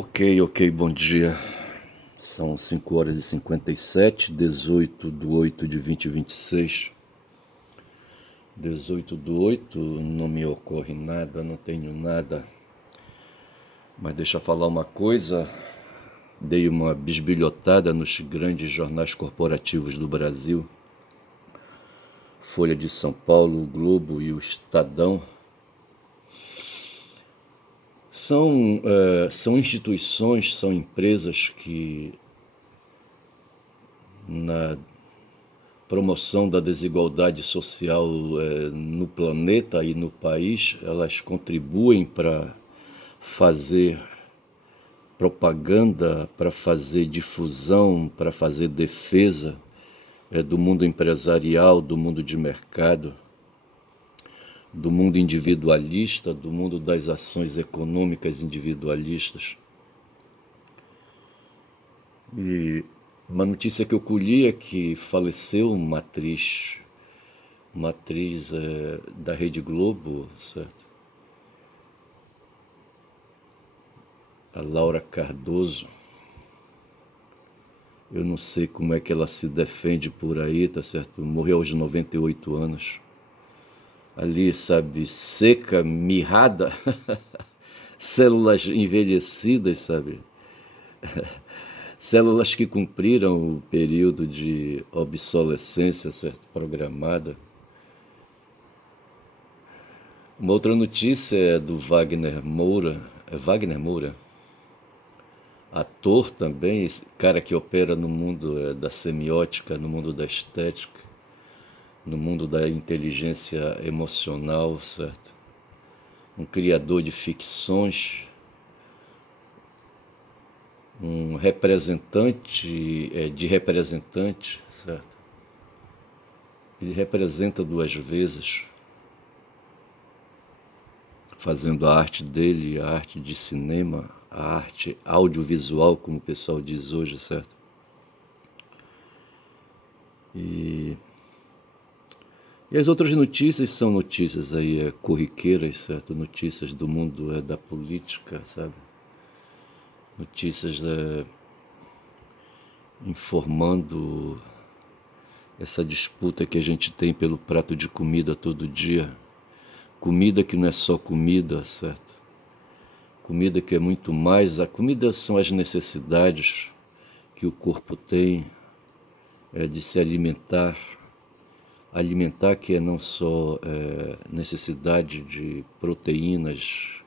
Ok, bom dia. São 5 horas e 57, 18/8 de 2026. 18/8, não me ocorre nada, não tenho nada. Mas deixa eu falar uma coisa. Dei uma bisbilhotada nos grandes jornais corporativos do Brasil. Folha de São Paulo, o Globo e o Estadão. São instituições, são empresas que, na promoção da desigualdade social no planeta e no país, elas contribuem para fazer propaganda, para fazer difusão, para fazer defesa do mundo empresarial, do mundo de mercado, do mundo individualista, do mundo das ações econômicas individualistas. E uma notícia que eu colhi é que faleceu uma atriz da Rede Globo, certo? A Laura Cardoso. Eu não sei como é que ela se defende por aí, tá certo? Morreu aos 98 anos. Ali, sabe, seca, mirrada, células envelhecidas, sabe? Células que cumpriram o período de obsolescência, certo? Programada. Uma outra notícia é do Wagner Moura. É Wagner Moura? Ator também, esse cara que opera no mundo da semiótica, no mundo da estética, no mundo da inteligência emocional, certo? Um criador de ficções, um representante de representante, certo? Ele representa duas vezes, fazendo a arte dele, a arte de cinema, a arte audiovisual, como o pessoal diz hoje, certo? E as outras notícias são notícias aí corriqueiras, certo? Notícias do mundo da política, sabe? Notícias informando essa disputa que a gente tem pelo prato de comida todo dia. Comida que não é só comida, certo? Comida que é muito mais. A comida são as necessidades que o corpo tem de se alimentar. Alimentar que é não só necessidade de proteínas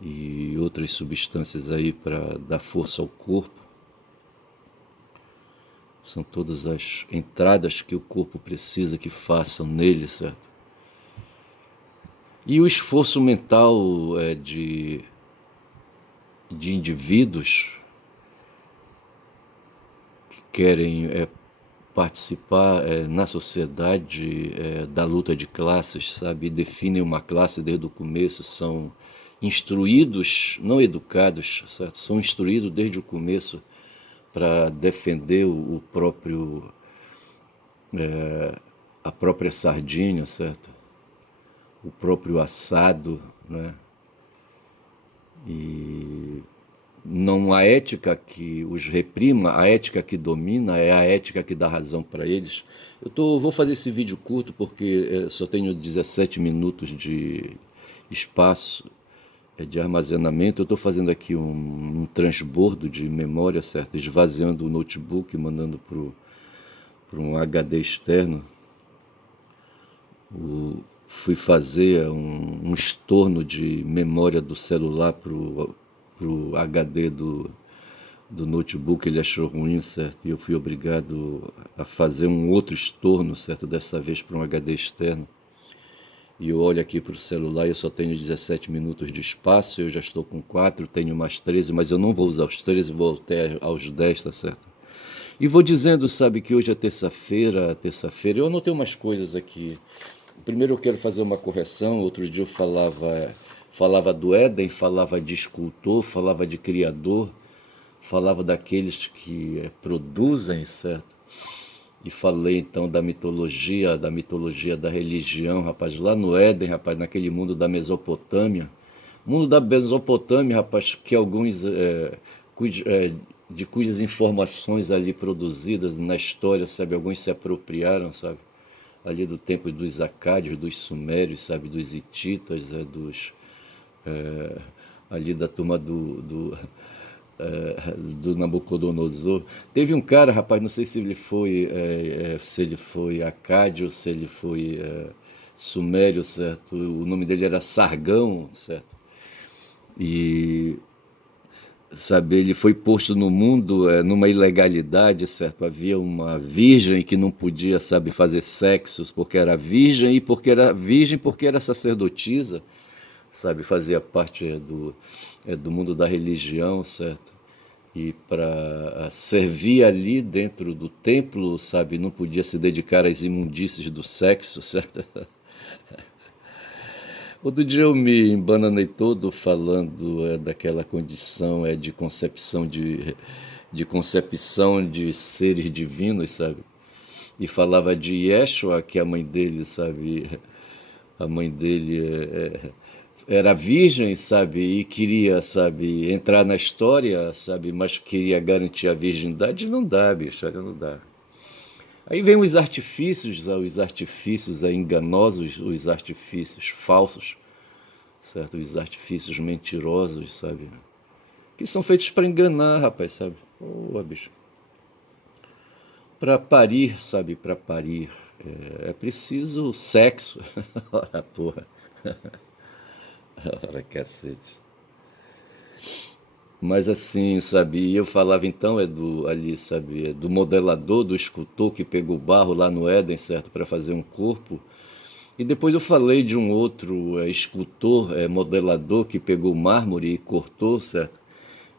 e outras substâncias aí para dar força ao corpo. São todas as entradas que o corpo precisa que façam nele, certo? E o esforço mental de indivíduos que querem participar na sociedade da luta de classes, sabe? E definem uma classe desde o começo, são instruídos, não educados, certo? São instruídos desde o começo para defender o próprio, a própria sardinha, certo? O próprio assado, né? E não a ética que os reprima, a ética que domina é a ética que dá razão para eles. Vou fazer esse vídeo curto porque só tenho 17 minutos de espaço de armazenamento. Eu estou fazendo aqui um transbordo de memória, certo? Esvaziando o notebook, mandando para um HD externo. Fui fazer um estorno de memória do celular pro HD do notebook, ele achou ruim, certo? E eu fui obrigado a fazer um outro estorno, certo? Dessa vez para um HD externo. E eu olho aqui para o celular e eu só tenho 17 minutos de espaço, eu já estou com 4, tenho mais 13, mas eu não vou usar os 13, vou até aos 10, tá certo? E vou dizendo, sabe, que hoje é terça-feira, eu anotei umas coisas aqui. Primeiro eu quero fazer uma correção. Outro dia eu falava do Éden, falava de escultor, falava de criador, falava daqueles que produzem, certo? E falei então da mitologia da religião, rapaz, lá no Éden, rapaz, naquele mundo da Mesopotâmia, O mundo da Mesopotâmia, rapaz, que alguns, de cujas informações ali produzidas na história, sabe, alguns se apropriaram, sabe, ali do tempo dos acádios, dos sumérios, sabe, dos hititas, é, ali da turma do Nabucodonosor. Teve um cara, rapaz, não sei se ele foi acádio, se ele foi sumério, certo? O nome dele era Sargão, certo? E sabe, ele foi posto no mundo numa ilegalidade, certo? Havia uma virgem que não podia, sabe, fazer sexos porque era virgem e porque era sacerdotisa, sabe, fazia parte do mundo da religião, certo? E para servir ali dentro do templo, sabe, não podia se dedicar às imundícies do sexo, certo? Outro dia eu me embananei todo falando daquela condição de concepção de seres divinos, sabe? E falava de Yeshua, que é a mãe dele, sabe? A mãe dele era virgem, sabe? E queria, sabe, entrar na história, sabe? Mas queria garantir a virgindade. Não dá, bicho, olha, não dá. Aí vem os artifícios enganosos, os artifícios falsos, certo? Os artifícios mentirosos, sabe? Que são feitos para enganar, rapaz, sabe? Ô, bicho. Para parir, sabe? Para parir. É preciso sexo. Ora, porra. Ora, cacete. Mas assim, sabe? Eu falava então ali, sabe? Do modelador, do escultor que pegou barro lá no Éden, certo? Para fazer um corpo. E depois eu falei de um outro escultor, modelador, que pegou mármore e cortou, certo?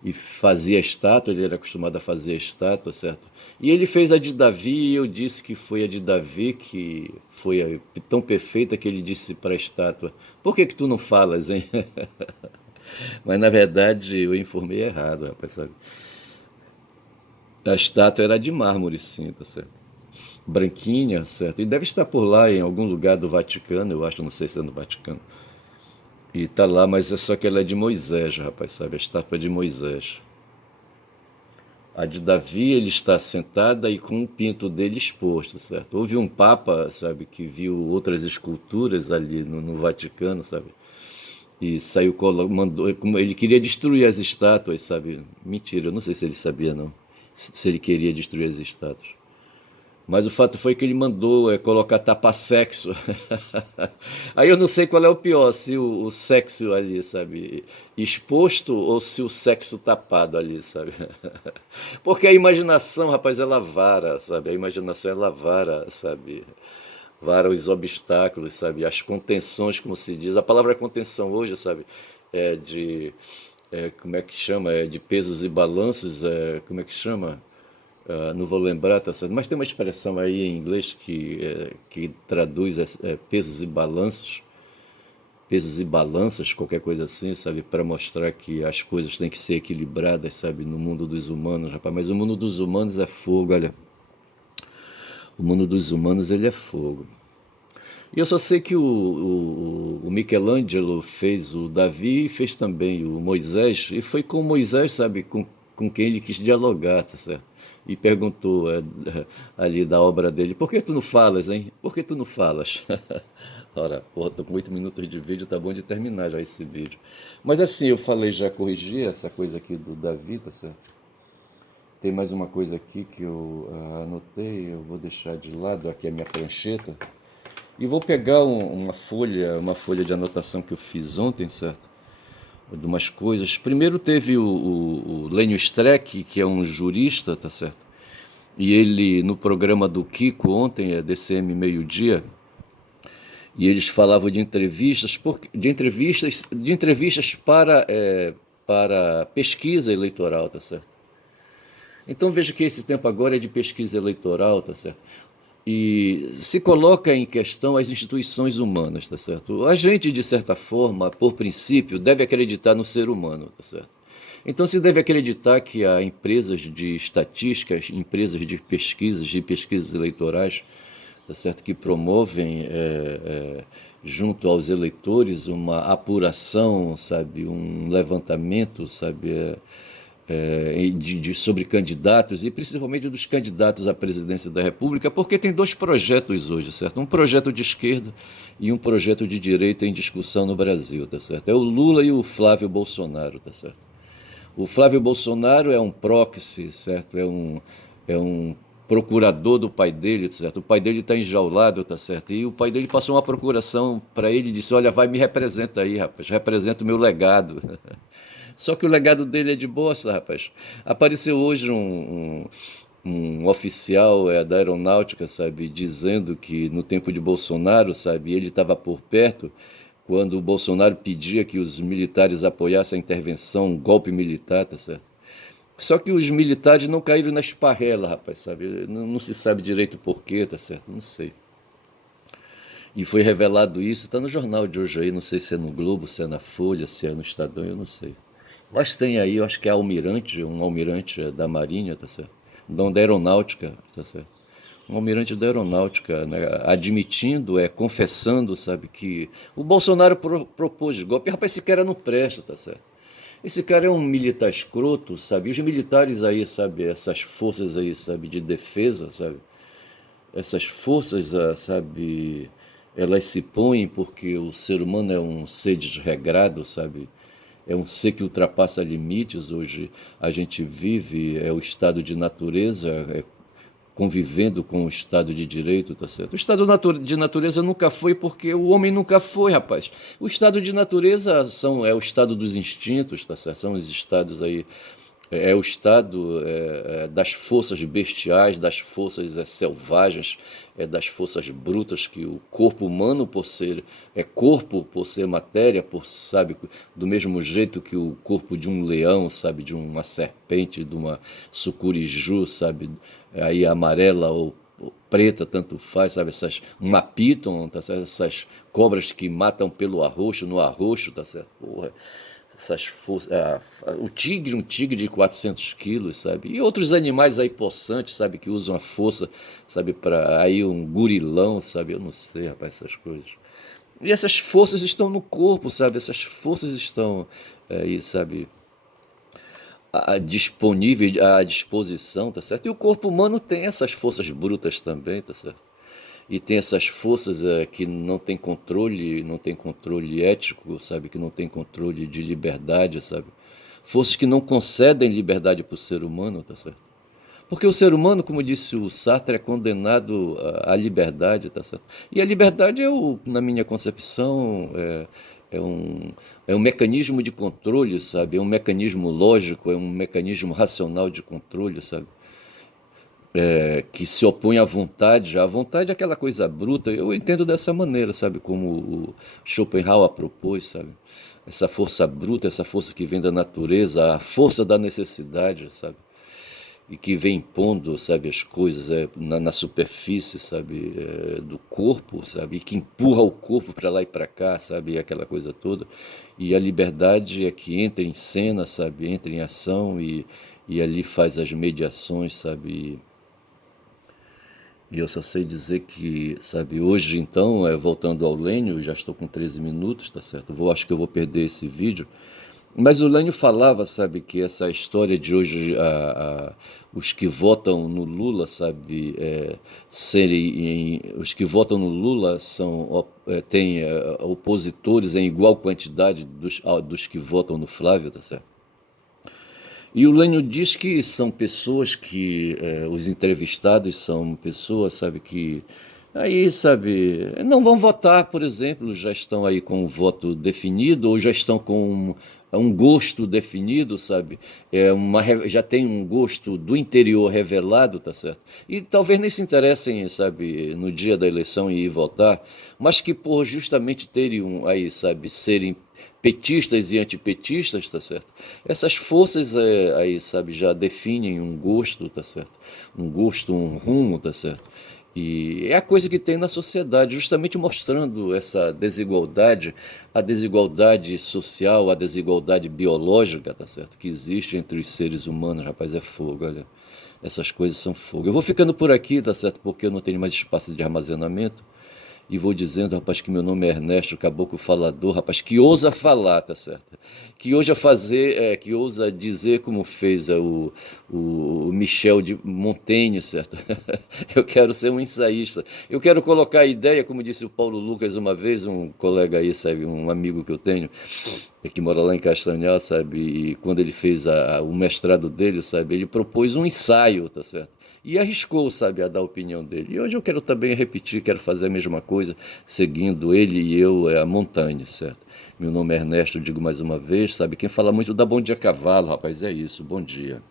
E fazia estátua, ele era acostumado a fazer estátua, certo? E ele fez a de Davi e eu disse que foi a de Davi que foi tão perfeita que ele disse para a estátua: por que tu não falas, hein? Mas na verdade eu informei errado, rapaz, sabe? A estátua era de mármore, sim, tá certo? Branquinha, certo? E deve estar por lá em algum lugar do Vaticano, eu acho, não sei se é no Vaticano. E tá lá, mas é só que ela é de Moisés, rapaz, sabe? A estátua é de Moisés. A de Davi, ele está sentada e com o pinto dele exposto, certo? Houve um papa, sabe, que viu outras esculturas ali no Vaticano, sabe? E saiu, mandou, ele queria destruir as estátuas, sabe? Mentira, eu não sei se ele sabia, não. Se ele queria destruir as estátuas. Mas o fato foi que ele mandou colocar tapa-sexo. Aí eu não sei qual é o pior, se o sexo ali, sabe, exposto ou se o sexo tapado ali, sabe? Porque a imaginação, rapaz, ela vara, sabe? A imaginação ela vara, sabe? Vara os obstáculos, sabe? As contenções, como se diz. A palavra contenção hoje, sabe? É de. Como é que chama? É de pesos e balanços, como é que chama? Não vou lembrar, tá certo? Mas tem uma expressão aí em inglês que traduz pesos e balanças, qualquer coisa assim, sabe? Para mostrar que as coisas têm que ser equilibradas, sabe? No mundo dos humanos, rapaz. Mas o mundo dos humanos é fogo, olha. O mundo dos humanos, ele é fogo. E eu só sei que o Michelangelo fez o Davi e fez também o Moisés, e foi com Moisés, sabe, com quem ele quis dialogar, tá certo? E perguntou ali da obra dele: por que tu não falas, hein? Por que tu não falas? Ora, porra, tô com 8 minutos de vídeo, tá bom de terminar já esse vídeo. Mas assim, eu falei, já corrigi essa coisa aqui do Davi, tá certo? Tem mais uma coisa aqui que eu anotei, eu vou deixar de lado aqui a minha prancheta. E vou pegar uma folha de anotação que eu fiz ontem, certo? De umas coisas. Primeiro teve o Lênio Streck, que é um jurista, tá certo? E ele, no programa do Kiko ontem, DCM Meio-Dia, e eles falavam de entrevistas para pesquisa eleitoral, tá certo? Então veja que esse tempo agora é de pesquisa eleitoral, tá certo? E se coloca em questão as instituições humanas, tá certo? A gente, de certa forma, por princípio, deve acreditar no ser humano, tá certo? Então se deve acreditar que há empresas de estatísticas, empresas de pesquisas eleitorais, tá certo? Que promovem junto aos eleitores, uma apuração, sabe, um levantamento, sabe, sobre candidatos, e principalmente dos candidatos à presidência da República, porque tem dois projetos hoje, certo? Um projeto de esquerda e um projeto de direita em discussão no Brasil, tá certo? É o Lula e o Flávio Bolsonaro, tá certo? O Flávio Bolsonaro é um proxy, certo? É um procurador do pai dele, tá certo? O pai dele está enjaulado, tá certo? E o pai dele passou uma procuração para ele e disse: olha, vai, me representa aí, rapaz, representa o meu legado. Só que o legado dele é de bosta, rapaz. Apareceu hoje um oficial da aeronáutica, sabe, dizendo que no tempo de Bolsonaro, sabe, ele estava por perto quando o Bolsonaro pedia que os militares apoiassem a intervenção, um golpe militar, tá certo? Só que os militares não caíram na esparrela, rapaz, sabe? Não se sabe direito por quê, tá certo? Não sei. E foi revelado isso, está no jornal de hoje aí, não sei se é no Globo, se é na Folha, se é no Estadão, eu não sei. Mas tem aí, eu acho que é almirante, um almirante da Marinha, tá certo? Não, da Aeronáutica, tá certo? Um almirante da Aeronáutica, né, admitindo, confessando, sabe, que o Bolsonaro propôs golpe. Rapaz, esse cara não presta, tá certo? Esse cara é um militar escroto, sabe? E os militares aí, sabe, essas forças aí, sabe, de defesa, sabe? Essas forças, sabe, elas se põem porque o ser humano é um ser desregrado, sabe? É um ser que ultrapassa limites. Hoje a gente vive o estado de natureza, convivendo com o estado de direito, tá certo? O estado de natureza nunca foi porque o homem nunca foi, rapaz. O estado de natureza é o estado dos instintos, tá certo? São os estados aí, o estado das forças bestiais, das forças selvagens, das forças brutas que o corpo humano, por ser corpo, por ser matéria, sabe, do mesmo jeito que o corpo de um leão, sabe, de uma serpente, de uma sucuriju, sabe, aí amarela ou preta, tanto faz, sabe, uma piton, tá certo? Essas cobras que matam pelo arroxo, no arroxo, tá certo? Porra, essas forças, um tigre de 400 quilos, sabe? E outros animais aí possantes, sabe? Que usam a força, sabe? Para aí um gurilão, sabe? Eu não sei, rapaz, essas coisas. E essas forças estão no corpo, sabe? Essas forças estão aí, sabe? Disponível, à disposição, tá certo? E o corpo humano tem essas forças brutas também, tá certo? E tem essas forças que não tem controle ético, sabe? Que não tem controle de liberdade, sabe? Forças que não concedem liberdade para o ser humano, tá certo? Porque o ser humano, como disse o Sartre, é condenado à liberdade, tá certo? E a liberdade na minha concepção, é um mecanismo de controle, sabe? É um mecanismo lógico, é um mecanismo racional de controle, sabe? Que se opõe à vontade. A vontade é aquela coisa bruta. Eu entendo dessa maneira, sabe? Como o Schopenhauer propôs, sabe? Essa força bruta, essa força que vem da natureza, a força da necessidade, sabe? E que vem impondo, sabe, as coisas na superfície, sabe, do corpo, sabe, e que empurra o corpo para lá e para cá, sabe, aquela coisa toda. E a liberdade é que entra em cena, sabe, entra em ação e ali faz as mediações, sabe. E eu só sei dizer que, sabe, hoje então, voltando ao Lênio, já estou com 13 minutos, tá certo? Acho que eu vou perder esse vídeo. Mas o Lênio falava, sabe, que essa história de hoje, os que votam no Lula, sabe, os que votam no Lula têm opositores em igual quantidade dos que votam no Flávio, tá certo? E o Lênio diz que são pessoas que, os entrevistados são pessoas, sabe, que aí, sabe, não vão votar, por exemplo, já estão aí com o voto definido ou já estão com um gosto definido, sabe? Já tem um gosto do interior revelado, tá certo? E talvez nem se interessem, sabe, no dia da eleição em ir votar, mas que por justamente terem aí, sabe, serem petistas e antipetistas, tá certo? Essas forças aí, sabe, já definem um gosto, tá certo? Um gosto, um rumo, tá certo? E é a coisa que tem na sociedade, justamente mostrando essa desigualdade, a desigualdade social, a desigualdade biológica, tá certo? Que existe entre os seres humanos, rapaz, é fogo, olha. Essas coisas são fogo. Eu vou ficando por aqui, tá certo? Porque eu não tenho mais espaço de armazenamento. e vou dizendo, rapaz, que meu nome é Ernesto, caboclo falador, rapaz, que ousa falar, tá certo? Que ousa fazer, que ousa dizer como fez o Michel de Montaigne, certo? Eu quero ser um ensaísta. Eu quero colocar a ideia, como disse o Paulo Lucas uma vez, um colega aí, sabe, um amigo que eu tenho, que mora lá em Castanhal, sabe, e quando ele fez o mestrado dele, sabe, ele propôs um ensaio, tá certo? E arriscou, sabe, a dar a opinião dele. E hoje eu quero também repetir, quero fazer a mesma coisa, seguindo ele e eu, a montanha, certo? Meu nome é Ernesto, digo mais uma vez, sabe, quem fala muito dá bom dia a cavalo, rapaz, é isso, bom dia.